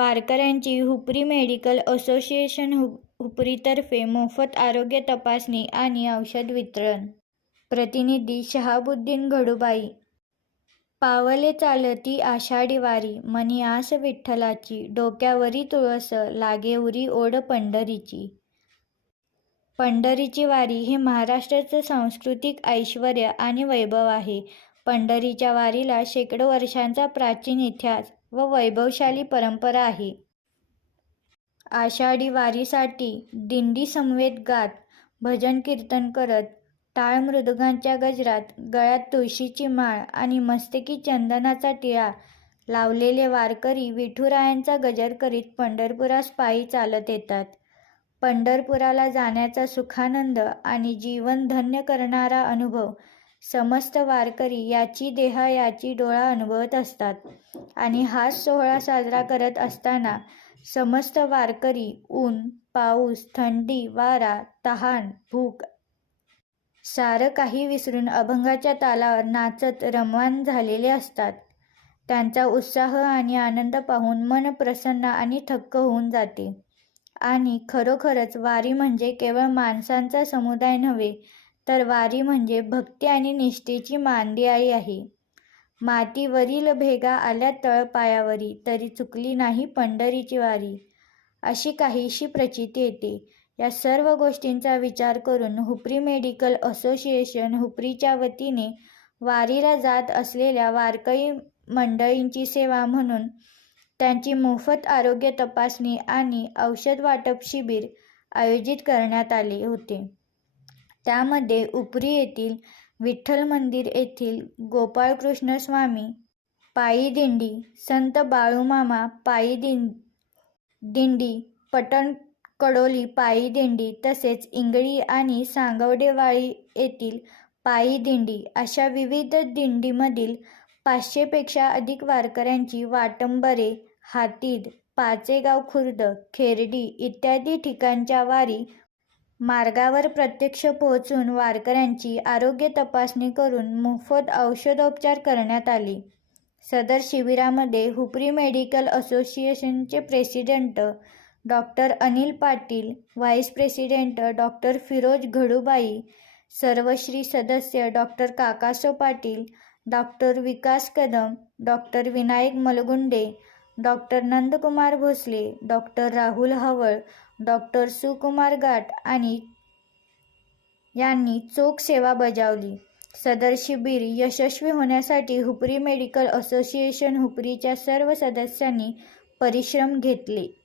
वारकऱ्यांची Hupari medical association हु हुपरीतर्फे मोफत आरोग्य तपासणी आणि औषध वितरण. प्रतिनिधी शहाबुद्दीन घडुबाई. पावले चालती आषाढी वारी मनी आस विठ्ठलाची डोक्यावरी तुळस लागे उरी ओढ पंढरीची. पंढरीची वारी हे महाराष्ट्राचं सांस्कृतिक ऐश्वर आणि वैभव आहे. पंढरीच्या वारीला शेकडो वर्षांचा प्राचीन इतिहास व वैभवशाली परंपरा आहे. आषाढी वारीसाठी दिंडी समवेत गात भजन कीर्तन करत टाळ मृदुगांच्या गजरात गळ्यात तुळशीची माळ आणि मस्तकी चंदनाचा टिळा लावलेले वारकरी विठुरायांचा गजर करीत पंढरपुरास पायी चालत येतात. पंढरपुराला जाण्याचा सुखानंद आणि जीवन धन्य करणारा अनुभव समस्त वारकरी याची देह याची डोळा अनुभवत असतात. आणि हा सोहळा साजरा करत असताना समस्त वारकरी ऊन पाऊस थंडी वारा तहान भूक सारं काही विसरून अभंगाच्या तालावर नाचत रमवान झालेले असतात. त्यांचा उत्साह आणि आनंद पाहून मन प्रसन्न आणि थक्क होऊन जाते. आणि खरोखरच वारी म्हणजे केवळ माणसांचा समुदाय नव्हे तर वारी म्हणजे भक्ती आणि निष्ठेची मांदियाळी आहे. मातीवरील भेगा आल्या तळपायावरी तरी चुकली नाही पंढरीची वारी. अशी काहीशी प्रचिती येते. या सर्व गोष्टींचा विचार करून हुपरी मेडिकल असोसिएशन हुपरीच्या वतीने वारीला जात असलेल्या वारकरी मंडळींची सेवा म्हणून त्यांची मोफत आरोग्य तपासणी आणि औषध वाटप शिबिर आयोजित करण्यात आले होते. त्यामध्ये उपरी येथील विठ्ठल मंदिर येथील गोपाळकृष्ण स्वामी पायी दिंडी संत बाळूमामा पायी दिं दिंडी पटण कडोली पायी दिंडी तसेच इंगळी आणि सांगवडेवाळी येथील पायी दिंडी अशा विविध दिंडीमधील पाचशेपेक्षा अधिक वारकऱ्यांची वाटंबरे हातीद पाचेगाव खुर्द खेरडी इत्यादी ठिकाणच्या वारी मार्गावर प्रत्यक्ष पोहोचून वारकऱ्यांची आरोग्य तपासणी करून मोफत औषधोपचार करण्यात आले. सदर शिबिरामध्ये हुपरी मेडिकल असोसिएशनचे president doctor Anil Patil vice president doctor Firoz Ghadubai सर्वश्री सदस्य doctor Kakaso Patil doctor Vikas Kadam doctor Vinayak Malgunde doctor Nandkumar Bhosale doctor Rahul Haval doctor Sukumar Gat आणि यांनी चोख सेवा बजावली. सदर शिबिर यशस्वी होण्यासाठी हुपरी मेडिकल असोसिएशन हुपरीच्या सर्व सदस्यांनी परिश्रम घेतले.